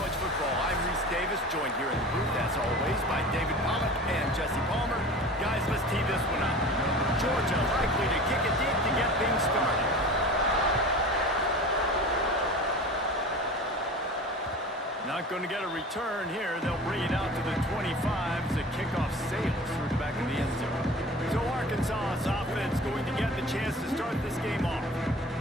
college football. I'm Reese Davis, joined here in the booth, as always, by David Pollack and Jesse Palmer. Guys, let's tee this one up. Georgia likely to kick it deep to get things started. Not going to get a return here. They'll bring it out to the 25 as the kickoff sails through the back of the end zone. So Arkansas's offense going to get the chance to start this game off.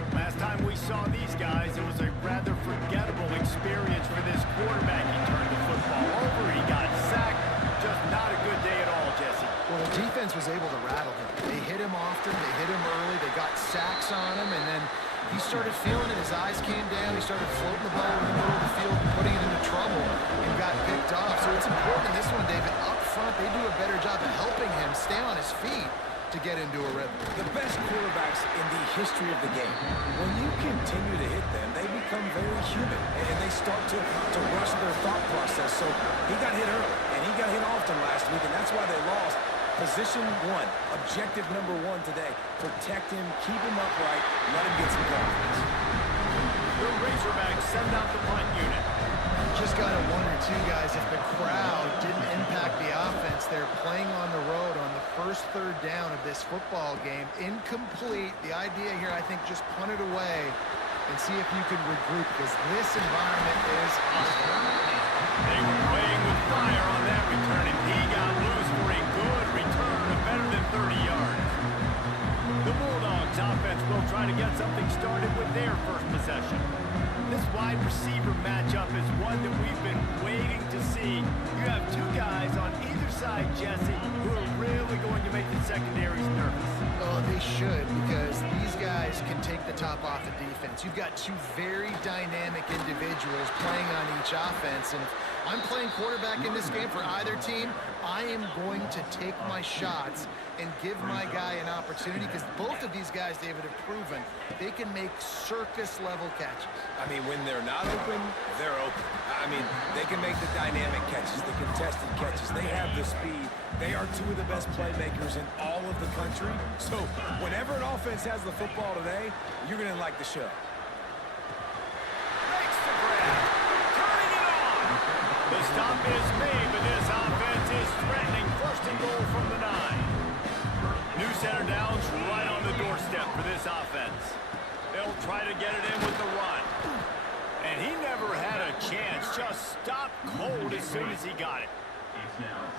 Last time we saw these guys, it was a rather forgettable experience for this quarterback. He turned the football over, he got sacked. Just not a good day at all, Jesse. Well, the defense was able to rattle him. They hit him often, they hit him early, they got sacks on him, and then he started feeling it. His eyes came down, he started floating the ball in the middle of the field, putting it into trouble, and got picked off. So it's important in this one, David, up front, they do a better job of helping him stay on his feet to get into a rhythm. The best quarterbacks in the history of the game, when you continue to hit them, they become very human, and they start to rush their thought process. So he got hit early, and he got hit often last week, and that's why they lost. Position one, objective number one today. Protect him, keep him upright, let him get some confidence. The Razorbacks send out the punt unit. Just got a 1 or 2 guys. If the crowd didn't impact the offense, they're playing on the road on the first third down of this football game. Incomplete. The idea here, I think, just punt it away and see if you can regroup, because this environment is hostile. They were playing with fire on that return, and he got loose for a good return of better than 30 yards. The Bulldogs offense will try to get something started with their first possession. This wide receiver matchup is one that we've been waiting to see. You have 2 guys on either side, Jesse, who are really going to make the secondaries nervous. Oh, they should, because these guys can take the top off the defense. You've got 2 very dynamic individuals playing on each offense, and if I'm playing quarterback in this game for either team, I am going to take my shots and give my guy an opportunity, because both of these guys, David, have proven they can make circus-level catches. I mean, when they're not open, they're open. I mean, they can make the dynamic catches, the contested catches. They have the speed. They are 2 of the best playmakers in all of the country. So whenever an offense has the football today, you're going to like the show. Makes the grab. Turning it on. The stop is made, but this offense is threatening. First and goal from the 9. New center downs right on the doorstep for this offense. They'll try to get it in with the run. And he never had a chance. Just stopped cold as soon as he got it.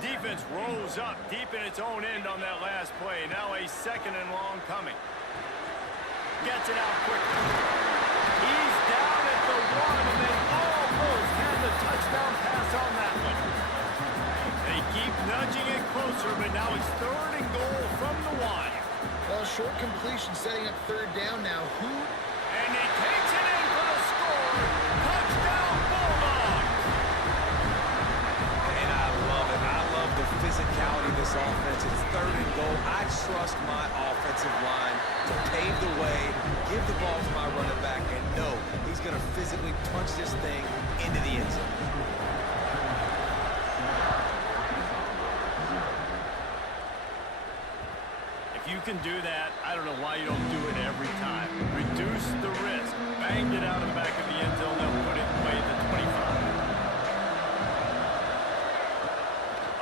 Defense rose up deep in its own end on that last play. Now a second and long coming. Gets it out quickly. He's down at the 1, and they almost had the touchdown pass on that one. They keep nudging it closer, but now it's 3rd and goal from the 1. Well, short completion setting up 3rd down now. And he takes it in for the score. Touchdown, Bulldogs! And I love it. I love the physicality of this offense. It's 3rd and goal. I trust my offensive line to pave the way, give the ball to my running back, and know he's going to physically punch this thing into the end zone. If you can do that, I don't know why you don't do it every time. Reduce the risk. Banged it out of the back of the end zone. They'll put it away at the 25.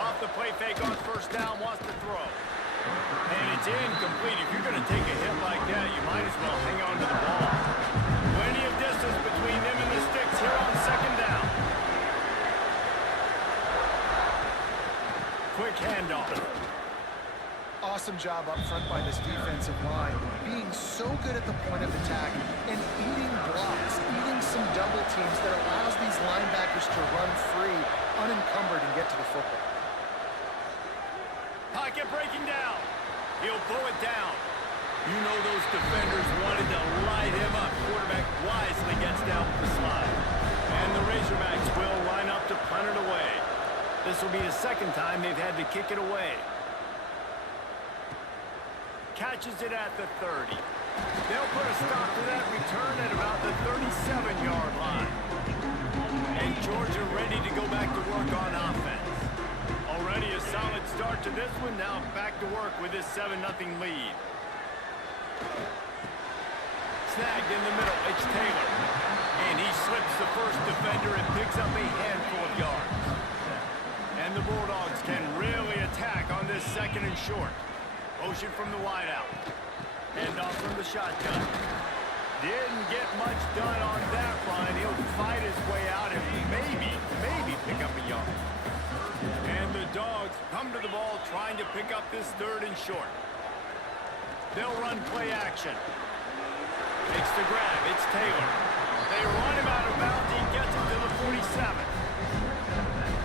Off the play fake on first down, wants to throw. And it's incomplete. If you're going to take a hit like that, you might as well hang on to the ball. Plenty of distance between them and the sticks here on 2nd down. Quick handoff. Awesome job up front by this defensive line, being so good at the point of attack and eating blocks, eating some double teams that allows these linebackers to run free, unencumbered, and get to the football. Pocket breaking down. He'll pull it down. You know those defenders wanted to light him up. Quarterback wisely gets down with the slide. And the Razorbacks will line up to punt it away. This will be the 2nd time they've had to kick it away. Catches it at the 30. They'll put a stop to that return at about the 37-yard line. And Georgia ready to go back to work on offense. Already a solid start to this one. Now back to work with this 7-0 lead. snagged in the middle. It's Taylor. And he slips the first defender and picks up a handful of yards. And the Bulldogs can really attack on this second and short. Motion from the wideout. Hand off from the shotgun. Didn't get much done on that run. He'll fight his way out and maybe pick up a yard. And the Dogs come to the ball trying to pick up this third and short. They'll run play action. Makes the grab. It's Taylor. They run him out of bounds. He gets him to the 47.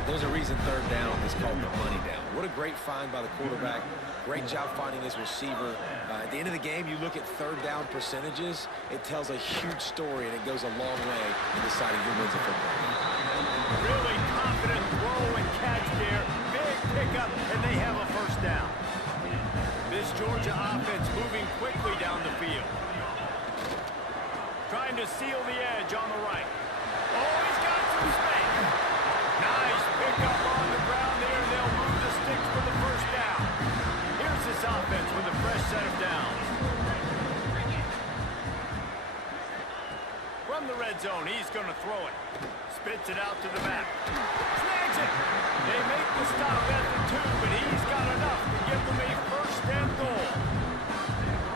There's a reason third down is called the money down. What a great find by the quarterback. Great job finding his receiver. At the end of the game, you look at third down percentages. It tells a huge story, and it goes a long way in deciding who wins a football game. Really confident throw and catch there. Big pickup, and they have a first down. This Georgia offense moving quickly down the field. Trying to seal the edge on the right. Oh, he's got some space. Nice pickup on the ground there. They'll move the sticks for the first down. Here's this offense with a fresh set of downs. From the red zone, he's going to throw it. Spits it out to the back. Snags it. They make the stop at the 2, but he's got enough to give them a first and goal.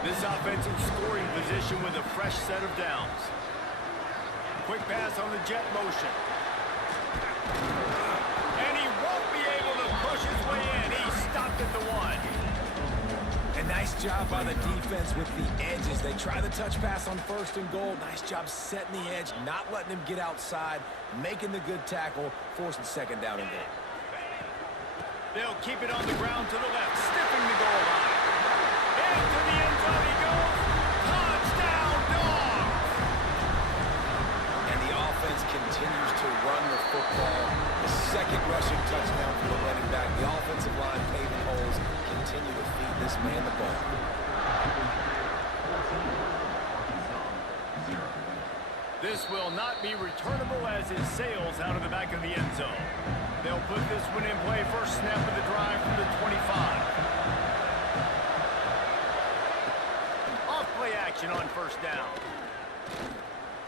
This offense in scoring position with a fresh set of downs. Quick pass on the jet motion. And he won't be able to push his way in. He stopped at the 1. A nice job by the defense with the edges. They try the touch pass on first and goal. Nice job setting the edge, not letting him get outside, making the good tackle, forcing second down and goal. They'll keep it on the ground to the left, sniffing the goal line. Into the end zone he goes. Touchdown, Dogs! And the offense continues to run the football. The second rushing touchdown for the running back. The offensive line paving holes. Continue to feed this man the ball. This will not be returnable as it sails out of the back of the end zone. They'll put this one in play. First snap of the drive from the 25. Off play action on first down.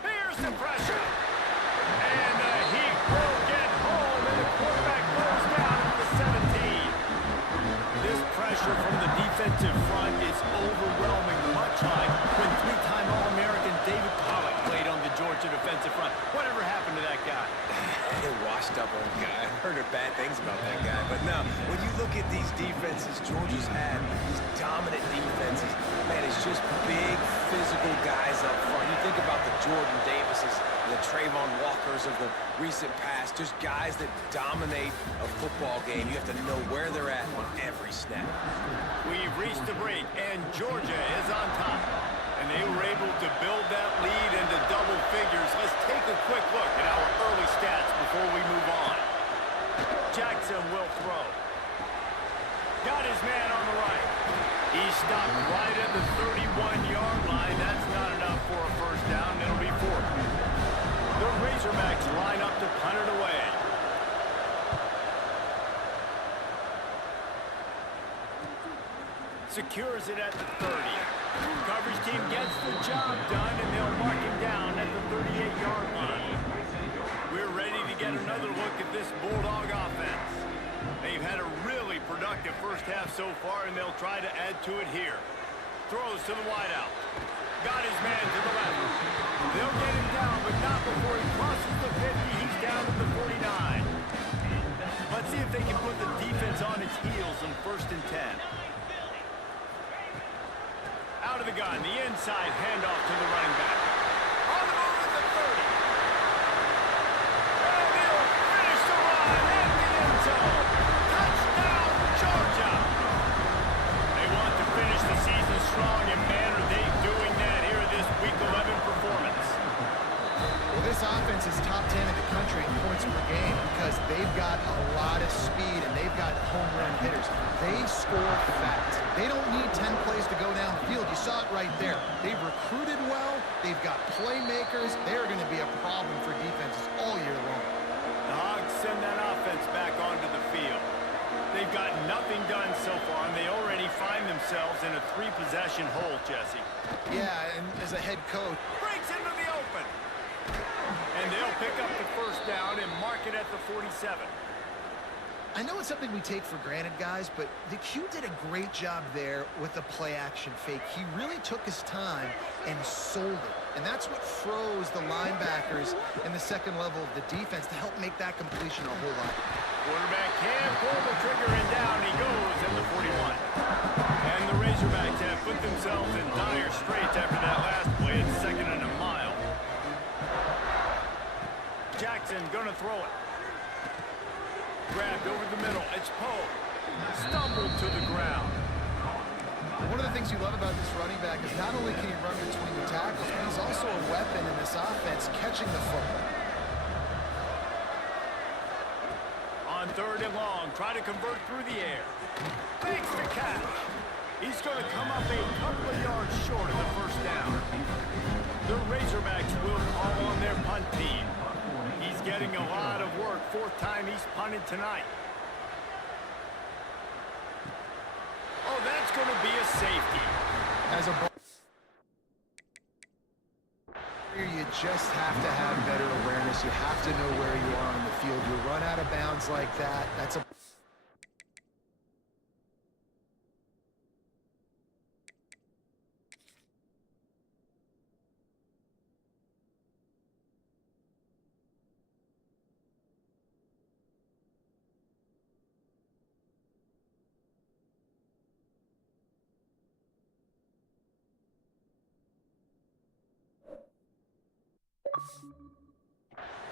Here's the pressure. And the heat will get home, and the quarterback goes down at the 17. This pressure from the defensive front is overwhelming, much like when three-time All-American David Pollock played on the Georgia defensive front. Whatever happened to that guy? A washed-up old guy. I've heard bad things about that guy. But no, when you look at these defenses Georgia's had, these dominant defenses, man, it's just big, physical guys up front. You think about the Jordan Davises, the Trayvon Walkers of the recent past, just guys that dominate a football game. You have to know where they're at on every snap. We've reached the break, and Georgia is on top. And they were able to build that lead into double figures. Let's take a quick look at our early stats before we move on. Jackson will throw. Got his man on the right. He stopped right at the 31-yard line. That's not enough for a first down. It'll be fourth. The Razorbacks line up to punt it away. Secures it at the 30. Coverage team gets the job done, and they'll mark him down at the 38-yard line. We're ready to get another look at this Bulldog offense. They've had a really productive first half so far, and they'll try to add to it here. Throws to the wideout. Got his man to the left. They'll get him down, but not before he crosses the 50. He's down at the 49. Let's see if they can put the defense on its heels on first and 10. Out of the gun, the inside handoff to the running back. On the move at the 30. And they'll finish the run at the end zone. Touchdown, Georgia! They want to finish the season strong, and man, are they doing that here in this Week 11 performance. Well, this offense is top 10 in the country in points per game because they've got a lot of speed and they've got home run hitters. They score fast. They don't need 10 plays to go down the field. You saw it right there. They've recruited well. They've got playmakers. They're going to be a problem for defenses all year long. The Hogs send that offense back onto the field. They've got nothing done so far, and they already find themselves in a 3-possession hole, Jesse. Yeah, and as a head coach, Breaks into the open. And they'll pick up the first down and mark it at the 47. I know it's something we take for granted, guys, but the Q did a great job there with the play-action fake. He really took his time and sold it. And that's what froze the linebackers in the second level of the defense to help make that completion a whole lot. Quarterback can't pull the trigger, and down he goes at the 41. And the Razorbacks have put themselves in dire straits after that last play. It's 2nd and a mile. Jackson gonna throw it. Grabbed over the middle. It's Poe. Stumbled to the ground. One of the things you love about this running back is not only can he run between the tackles, but he's also a weapon in this offense, catching the football. On 3rd and long, try to convert through the air. Makes the catch. He's going to come up a couple of yards short of the first down. The Razorbacks will call on their punt team. He's getting a lot of work. 4th time he's punted tonight. Oh, that's going to be a safety. As a ball player, you just have to have better awareness. You have to know where you are on the field. You run out of bounds like that, that's a...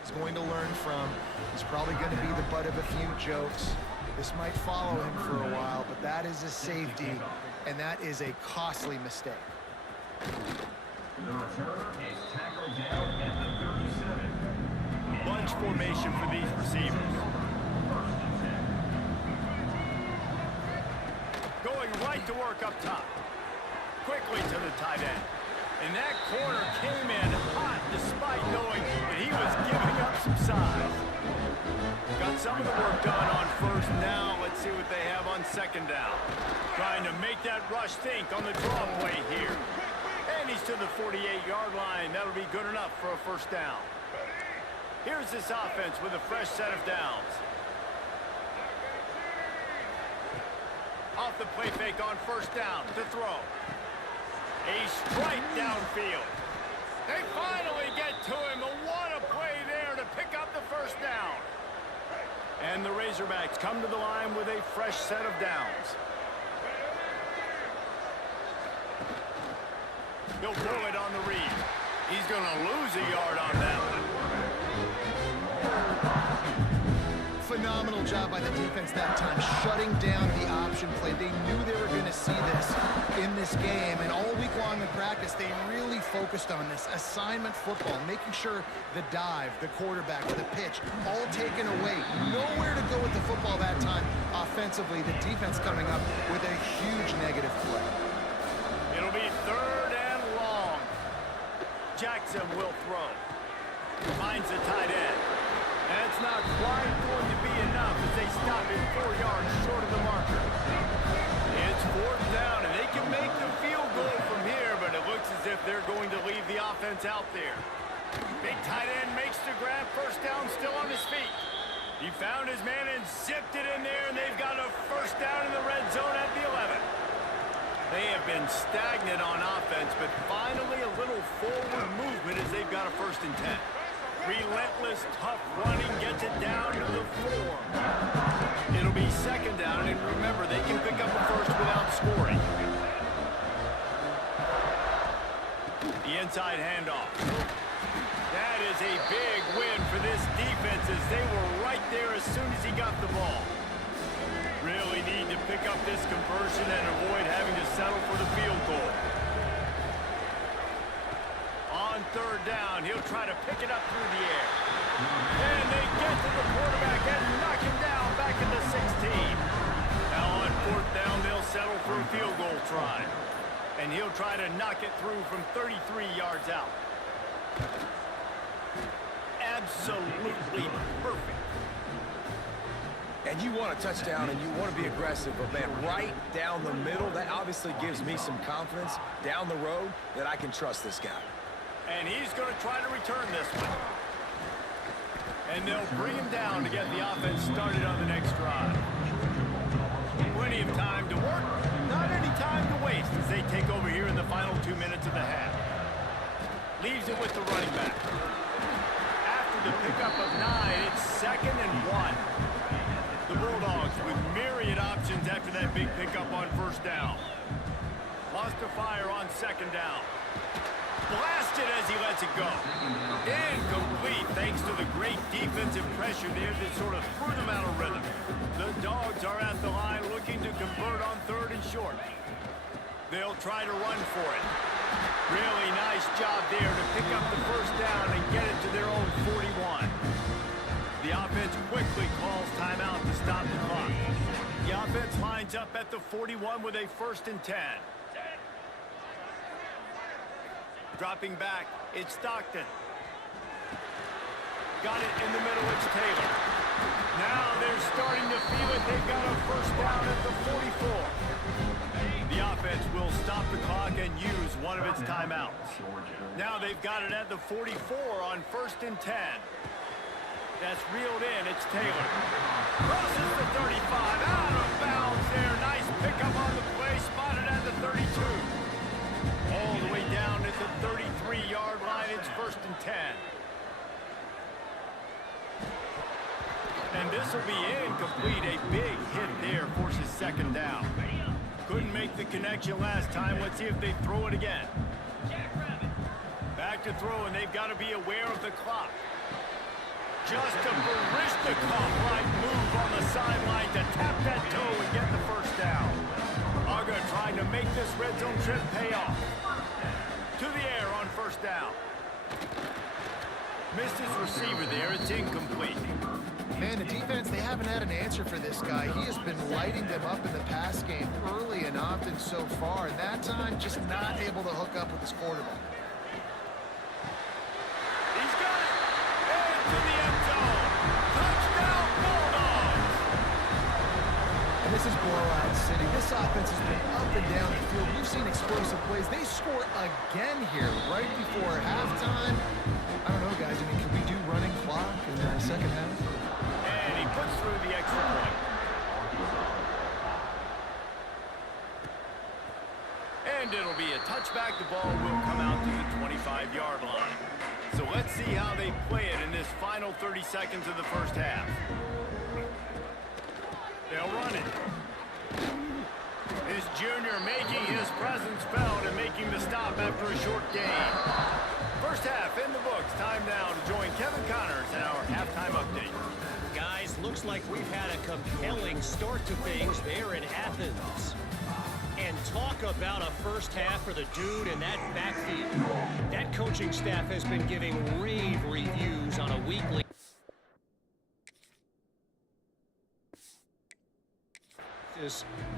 He's going to learn from. He's probably going to be the butt of a few jokes. This might follow him for a while, but that is a safety, and that is a costly mistake. The returner is tackled down at the 37. Bunch formation for these receivers. Going right to work up top. Quickly to the tight end. And that corner came in hot despite knowing that he was giving up some size. Got some of the work done on 1st. Now let's see what they have on 2nd down. Trying to make that rush think on the draw play here. And he's to the 48-yard line. That'll be good enough for a 1st down. Here's this offense with a fresh set of downs. Off the play fake on 1st down to throw. A strike downfield. They finally get to him. What a play there to pick up the 1st down. And the Razorbacks come to the line with a fresh set of downs. He'll pull it on the read. He's going to lose a yard on that one. Phenomenal job by the defense that time, shutting down the option play. They knew they were going to see this in this game, and all week long in practice, they really focused on this assignment football, making sure the dive, the quarterback, the pitch, all taken away. Nowhere to go with the football that time offensively. The defense coming up with a huge negative play. It'll be 3rd and long. Jackson will throw. Finds the tight end. That's not quite going to be enough as they stop him 4 yards short of the marker. It's 4th down, and they can make the field goal from here, but it looks as if they're going to leave the offense out there. Big tight end makes the grab. 1st down, still on his feet. He found his man and zipped it in there, and they've got a 1st down in the red zone at the 11. They have been stagnant on offense, but finally a little forward movement as they've got a 1st and 10. Relentless, tough running gets it down to the 4. It'll be 2nd down, and remember, they can pick up a 1st without scoring. The inside handoff. That is a big win for this defense as they were right there as soon as he got the ball. Really need to pick up this conversion and avoid having to settle for the field goal. On 3rd down, he'll try to pick it up through the air. And they get to the quarterback and knock him down back at the 16. Now on 4th down, they'll settle for a field goal try. And he'll try to knock it through from 33 yards out. Absolutely perfect. And you want a touchdown and you want to be aggressive, but man, right down the middle, that obviously gives me some confidence down the road that I can trust this guy. And he's going to try to return this one. And they'll bring him down to get the offense started on the next drive. Plenty of time to work, not any time to waste as they take over here in the final 2 minutes of the half. Leaves it with the running back. After the pickup of 9, it's 2nd and 1. The Bulldogs with myriad options after that big pickup on first down. Wants to fire on 2nd down. Blasted as he lets it go. Incomplete thanks to the great defensive pressure there that sort of threw them out of rhythm. The Dogs are at the line looking to convert on 3rd and short. They'll try to run for it. Really nice job there to pick up the first down and get it to their own 41. The offense quickly calls timeout to stop the clock. The offense lines up at the 41 with a 1st and 10. Dropping back, it's Stockton. Got it in the middle, it's Taylor. Now they're starting to feel it. They've got a first down at the 44. The offense will stop the clock and use one of its timeouts. Now they've got it at the 44 on 1st and 10. That's reeled in. It's Taylor. Crosses the 35. Out of bounds there. Nice pickup on the play. Spotted at the 32. All the way down at the 33-yard line. It's 1st and 10. And this will be incomplete. A big hit there forces 2nd down. Couldn't make the connection last time. Let's see if they throw it again. Back to throw, and they've got to be aware of the clock. Just a Barishnikov-like move on the sideline to tap that toe and get the first down. Uga trying to make this red zone trip pay off. To the air on 1st down. Missed his receiver there. It's incomplete. Man, the defense, they haven't had an answer for this guy. He has been lighting them up in the pass game early and often so far, and that time just not able to hook up with his quarterback. He's got it! Into the end zone! Touchdown, Bulldogs! And this is blowout city. This offense has been up and down the field. We've seen explosive plays. They score again here right before halftime. I don't know, guys. I mean, can we do running clock in the second half? And he puts through the extra point. And it'll be a touchback. The ball will come out to the 25-yard line. So let's see how they play it in this final 30 seconds of the first half. They'll run it. This junior making his presence felt and making the stop after a short gain. First half in the books. Time now to join Kevin Connors in our halftime update. Guys, looks like we've had a compelling start to things there in Athens. And talk about a first half for the dude in that backfield. That coaching staff has been giving rave reviews on a weekly.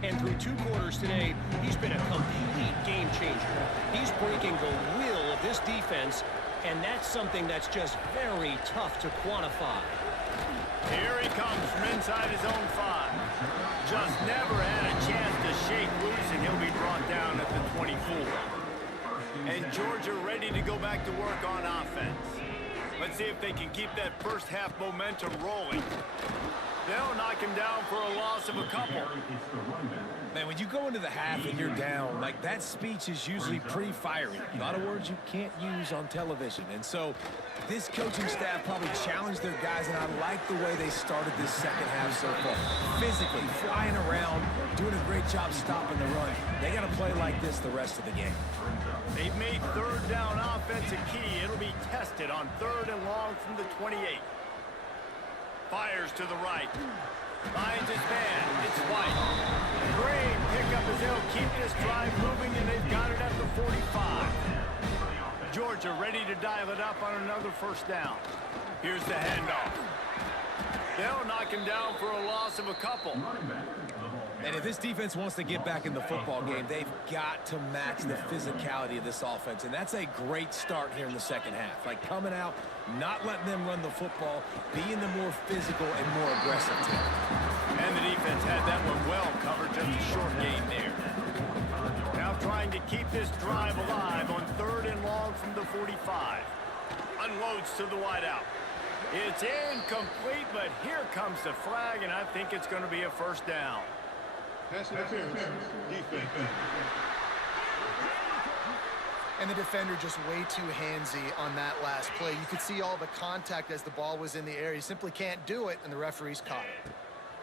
And through 2 quarters today, he's been a complete game changer. He's breaking the will of this defense, and that's something that's just very tough to quantify. Here he comes from inside his own 5. Just never had a chance to shake loose, and he'll be brought down at the 24. And Georgia ready to go back to work on offense. Let's see if they can keep that first half momentum rolling. They'll knock him down for a loss of a couple. Man, when you go into the half and you're down, like that speech is usually pretty fiery. A lot of words you can't use on television. And so this coaching staff probably challenged their guys, and I like the way they started this second half so far. Physically, flying around, doing a great job stopping the run. They got to play like this the rest of the game. They've made 3rd down offense a key. It'll be tested on 3rd and long from the 28. Fires to the right. Finds his man. It's White. Great pickup as they'll keep this drive moving, and they've got it at the 45. Georgia ready to dial it up on another first down. Here's the handoff. They'll knock him down for a loss of a couple. And if this defense wants to get back in the football game, they've got to match the physicality of this offense. And that's a great start here in the second half. Like coming out, not letting them run the football, being the more physical and more aggressive team. And the defense had that one well covered, just a short gain there. Now trying to keep this drive alive on 3rd and long from the 45. Unloads to the wideout. It's incomplete, but here comes the flag, and I think it's going to be a first down. Pass interference. Defense. And the defender just way too handsy on that last play. You could see all the contact as the ball was in the air. He simply can't do it, and the referees caught it.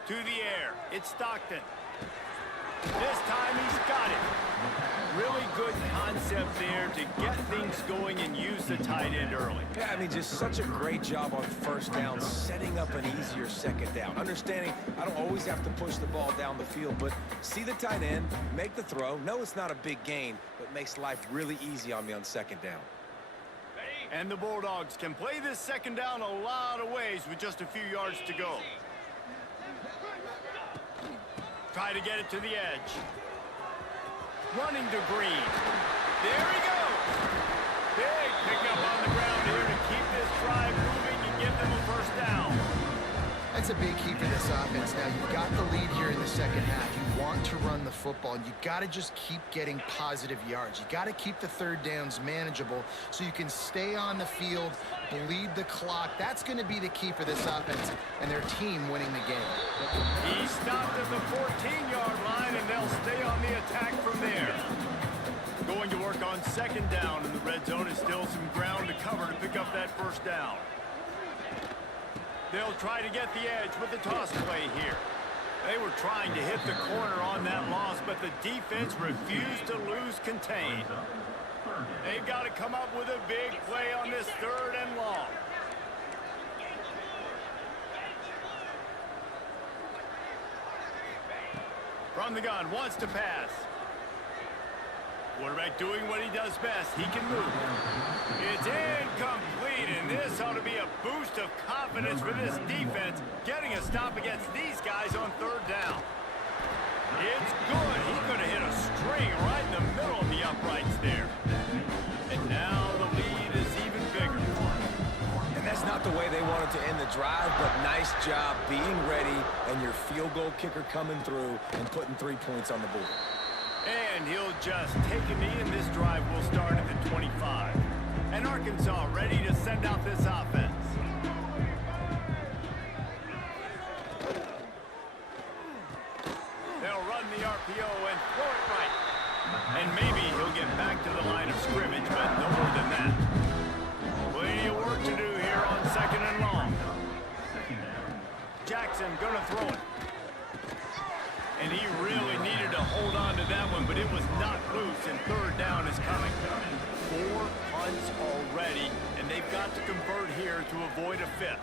To the air. It's Stockton. This time he's got it. Really good concept there to get things going and use the tight end early. Yeah, I mean, just such a great job on first down, setting up an easier second down. Understanding I don't always have to push the ball down the field, but see the tight end, make the throw. No, it's not a big gain, but makes life really easy on me on second down. And the Bulldogs can play this second down a lot of ways with just a few yards to go. Try to get it to the edge. Running to Green. There he goes. Big pickup on the ground here to keep this drive moving and give them a first down. That's a big key for this offense. Now, you've got the lead here in the second half. You want to run the football, and you got to just keep getting positive yards. You got to keep the 3rd downs manageable so you can stay on the field, bleed the clock. That's going to be the key for this offense and their team winning the game. He stopped at the 14-yard line, and they'll stay on the attack from there. Going to work on 2nd down, and the red zone is still some ground to cover to pick up that first down. They'll try to get the edge with the toss play here. They were trying to hit the corner on that loss, but the defense refused to lose contain. They've got to come up with a big play on this 3rd and long. From the gun, wants to pass. Quarterback doing what he does best. He can move. It's incomplete, and this ought to be a boost of confidence for this defense, getting a stop against these guys on 3rd down. It's good. He could have hit a string right in the middle of the uprights there. And now the lead is even bigger. And that's not the way they wanted to end the drive, but nice job being ready and your field goal kicker coming through and putting 3 points on the board. And he'll just take a knee, and this drive will start at the 25. And Arkansas ready to send out this offense. They'll run the RPO and throw it right. And maybe he'll get back to the line of scrimmage, but no more than that. Plenty of work to do here on 2nd and long. Jackson gonna throw it. And he really needed to hold on to that one, but it was not loose, and 3rd down is coming. 4 punts already, and they've got to convert here to avoid a 5th.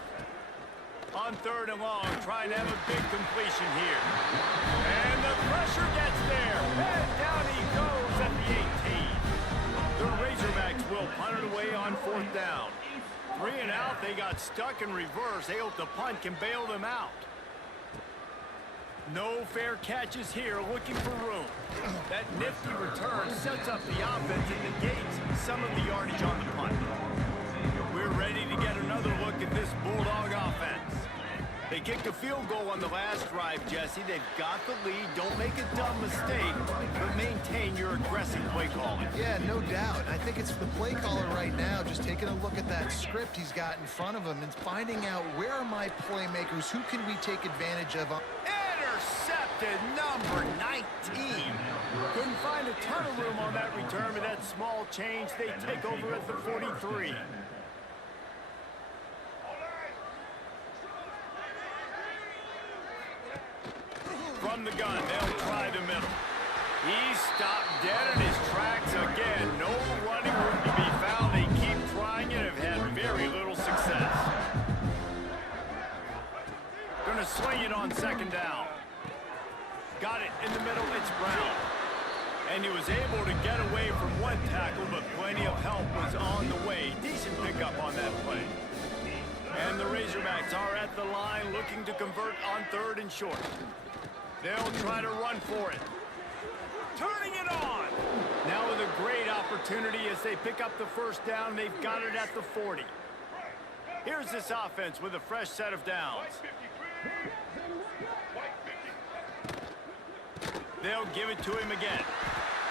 On 3rd and long, trying to have a big completion here. And the pressure gets there. And down he goes at the 18. The Razorbacks will punt it away on 4th down. 3 and out, they got stuck in reverse. They hope the punt can bail them out. No fair catches here, looking for room. That nifty return sets up the offense and negates some of the yardage on the punt. We're ready to get another look at this Bulldog offense. They kicked a field goal on the last drive, Jesse. They've got the lead. Don't make a dumb mistake, but maintain your aggressive play calling. Yeah, no doubt. I think it's the play caller right now just taking a look at that script he's got in front of him and finding out where are my playmakers, who can we take advantage of. Intercepted, number 19. Couldn't find a ton of room on that return, but that small change, they take over at the 43. From the gun, they'll try the middle. He stopped dead in his tracks again. No running room to be found. They keep trying it and have had very little success. Gonna swing it on 2nd down. Got it in the middle, it's Brown. And he was able to get away from one tackle, but plenty of help was on the way. Decent pickup on that play. And the Razorbacks are at the line looking to convert on 3rd and short. They'll try to run for it. Turning it on. Now with a great opportunity as they pick up the first down. They've got it at the 40. Here's this offense with a fresh set of downs. They'll give it to him again.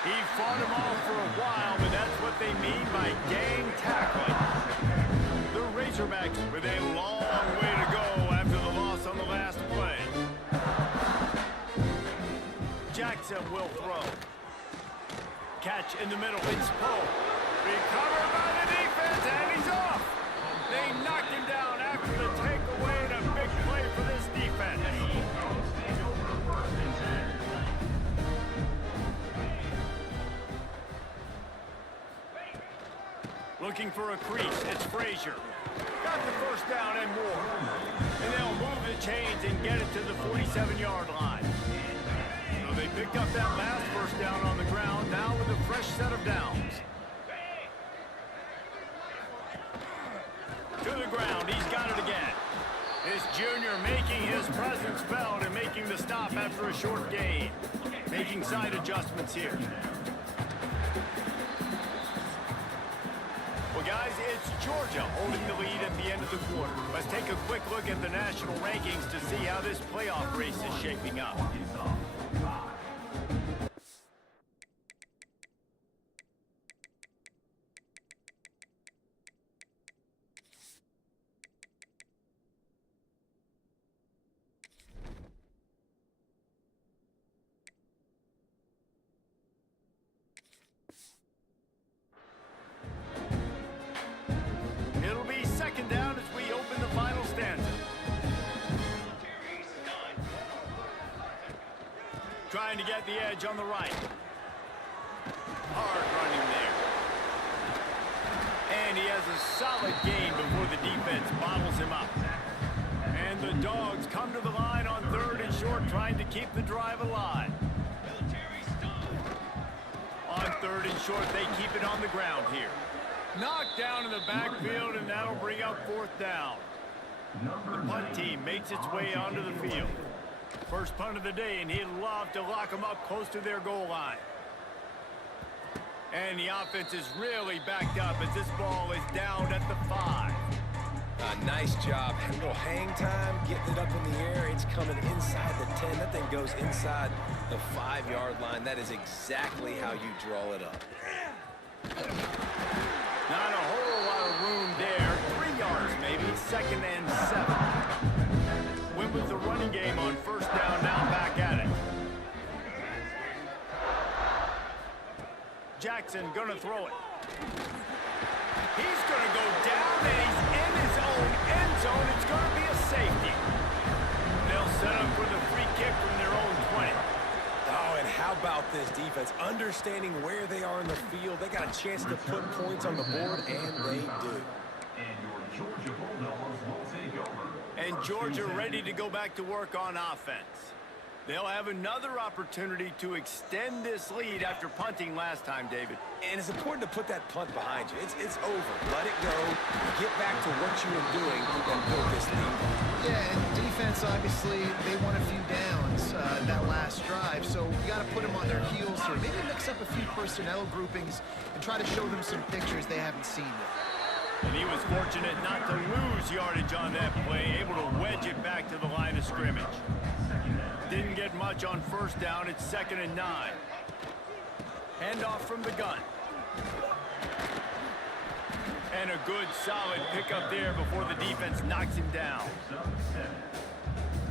He fought them off for a while, but that's what they mean by gang tackling. The Razorbacks with a long way to go after the loss on the last play. Jackson will throw. Catch in the middle. It's Poe. Recovered by the defense, and he's off. They knocked him down after the takeaway, and a big play for this defense. Looking for a crease. It's Frazier. Got the first down and more. And they'll move the chains and get it to the 47-yard line. So they picked up that last first down on the ground, now with a fresh set of downs. To the ground, he's got it again. This junior making his presence felt and making the stop after a short gain. Making side adjustments here. Well, guys, it's Georgia holding the lead at the end of the quarter. Let's take a quick look at the national rankings to see how this playoff race is shaping up. It'll be second down as we open the final stanza. Trying to get the edge on the right. Hard running there. And he has a solid gain before the defense bottles him up. And the Dogs come to the line on 3rd and short, trying to keep the drive alive. On 3rd and short, they keep it on the ground here. Knocked down in the backfield, and that'll bring up 4th down. The punt team makes its way onto the field. First punt of the day, and he'd love to lock them up close to their goal line. And the offense is really backed up as this ball is down at the 5. Nice job. A little hang time, getting it up in the air. It's coming inside the 10. That thing goes inside the 5-yard line. That is exactly how you draw it up. Not a whole lot of room there. 3 yards maybe. 2nd and 7. Went with the running game on 1st down, now back at it. Jackson gonna throw it. He's gonna go down, and he's in his own end zone. It's gonna be a safety. They'll set up for the free kick from their own 20. Oh, and how about this defense? Understanding where they are in the field. They got a chance to put points on the board, and they do. And your Georgia Bulldogs will take over. And Georgia ready to go back to work on offense. They'll have another opportunity to extend this lead after punting last time, David. And it's important to put that punt behind you. It's over. Let it go. Get back to what you were doing and build this lead. Yeah, and defense, obviously, they won a few downs that last drive, so you got to put them on their heels here. Maybe mix up a few personnel groupings and try to show them some pictures they haven't seen yet. And he was fortunate not to lose yardage on that play, able to wedge it back to the line of scrimmage. Didn't get much on 1st down. It's 2nd and 9. Handoff from the gun. And a good, solid pickup there before the defense knocks him down.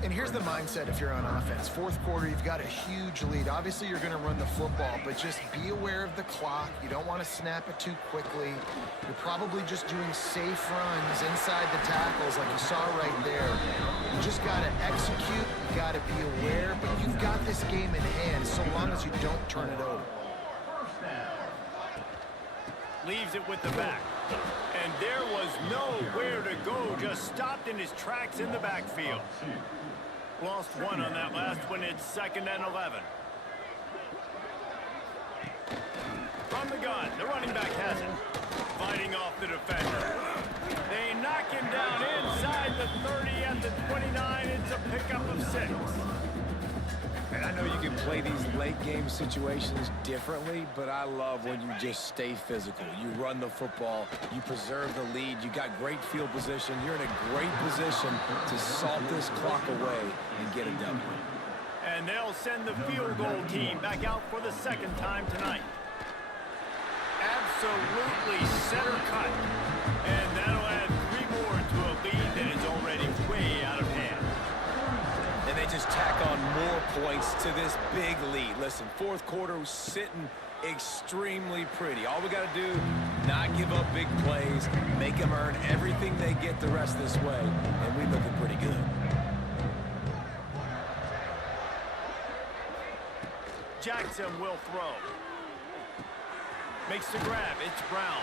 And here's the mindset if you're on offense. 4th quarter, you've got a huge lead. Obviously, you're going to run the football, but just be aware of the clock. You don't want to snap it too quickly. You're probably just doing safe runs inside the tackles like you saw right there. You just got to execute. You got to be aware, but you've got this game in hand so long as you don't turn it over. Leaves it with the back. And there was nowhere to go. Just stopped in his tracks in the backfield. Lost 1 on that last one. It's 2nd and 11. From the gun, the running back has it. Fighting off the defender. They knock him down inside the 30 at the 29. It's a pickup of 6. And I know you can play these late game situations differently, but I love when you just stay physical. You run the football, you preserve the lead, you got great field position. You're in a great position to salt this clock away and get a W. And they'll send the field goal team back out for the second time tonight. Absolutely center cut. And that'll add 3 more to a lead that is already way out of hand. And they just tack on more points to this big lead. Listen, fourth quarter was sitting extremely pretty. All we got to do, not give up big plays, make them earn everything they get the rest this way, and we're looking pretty good. Jackson will throw. Makes the grab. It's Brown.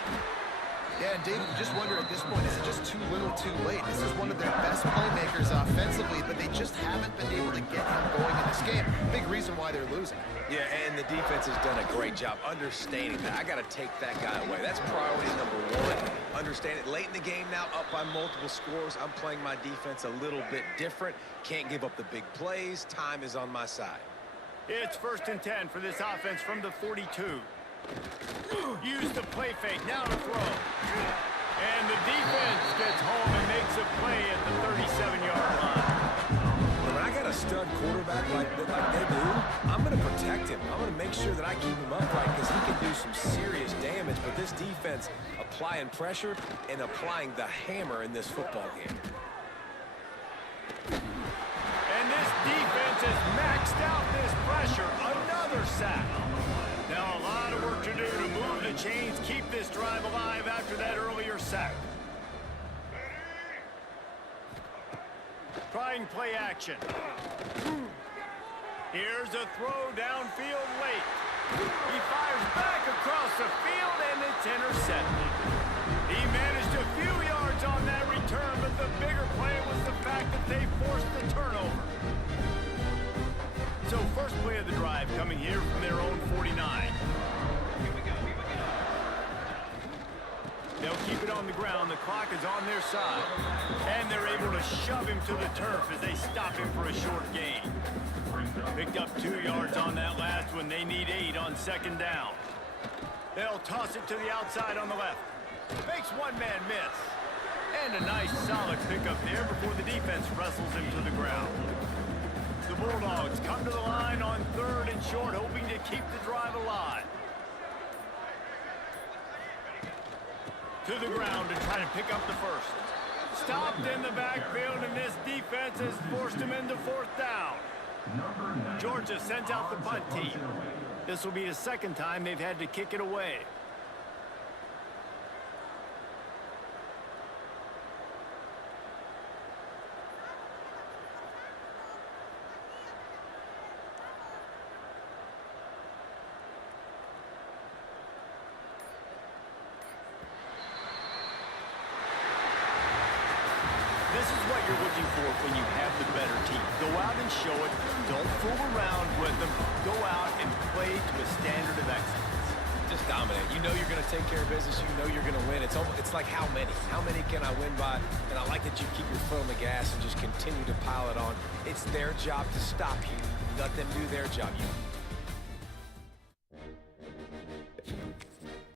Yeah, and David, you just wonder at this point, is it just too little too late? This is one of their best playmakers offensively, but they just haven't been able to get him going in this game. Big reason why they're losing. Yeah, and the defense has done a great job understanding that. I got to take that guy away. That's priority number 1. Understand it. Late in the game now, up by multiple scores. I'm playing my defense a little bit different. Can't give up the big plays. Time is on my side. It's 1st and 10 for this offense from the 42. Use the play fake, now to throw. And the defense gets home and makes a play at the 37-yard line. When I got a stud quarterback like they do, I'm going to protect him. I'm going to make sure that I keep him upright because he can do some serious damage. But this defense applying pressure and applying the hammer in this football game. And this defense has maxed out this pressure. Another sack. Now a lot of work to do to move the chains, keep this drive alive after that earlier sack. Trying play action. Here's a throw downfield late. He fires back across the field and it's intercepted. He managed a few yards on that return, but the bigger play was the fact that they forced the turnover. So first play of the drive coming here from their own 49. They'll keep it on the ground. The clock is on their side. And they're able to shove him to the turf as they stop him for a short gain. Picked up 2 yards on that last one. They need 8 on 2nd down. They'll toss it to the outside on the left. Makes one man miss. And a nice solid pickup there before the defense wrestles him to the ground. The Bulldogs come to the line on 3rd and short, hoping to keep the drive alive. To the ground to try to pick up the first. Stopped in the backfield, and this defense has forced him into 4th down. Georgia sends out the punt team. This will be the 2nd time they've had to kick it away. This is what you're looking for when you have the better team. Go out and show it. Don't fool around with them. Go out and play to a standard of excellence. Just dominate. You know you're going to take care of business. You know you're going to win. It's like how many? How many can I win by? And I like that you keep your foot on the gas and just continue to pile it on. It's their job to stop you. Let them do their job. You